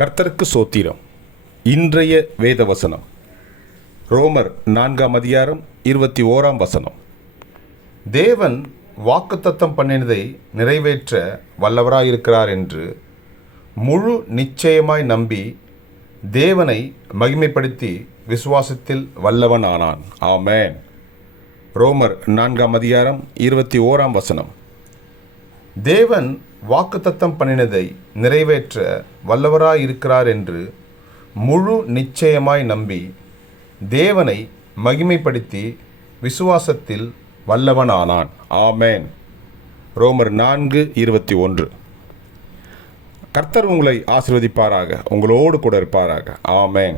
கர்த்தருக்கு சோத்திரம். இன்றைய வேத வசனம் ரோமர் நான்காம் அதிகாரம் இருபத்தி ஓராம் வசனம். தேவன் வாக்குத்தத்தம் பண்ணினதை நிறைவேற்ற வல்லவராயிருக்கிறார் என்று முழு நிச்சயமாய் நம்பி தேவனை மகிமைப்படுத்தி விசுவாசத்தில் வல்லவன் ஆனான் ஆமேன். ரோமர் நான்காம் அதிகாரம் இருபத்தி ஓராம் வசனம். தேவன் வாக்குத்தத்தம் பண்ணினதை நிறைவேற்ற வல்லவராயிருக்கிறார் என்று முழு நிச்சயமாய் நம்பி தேவனை மகிமைப்படுத்தி விசுவாசத்தில் வல்லவனானான். ஆமேன். ரோமர் நான்கு இருபத்தி ஒன்று. கர்த்தர் உங்களை ஆசிர்வதிப்பாராக உங்களோடு கூட இருப்பாராக. ஆமேன்.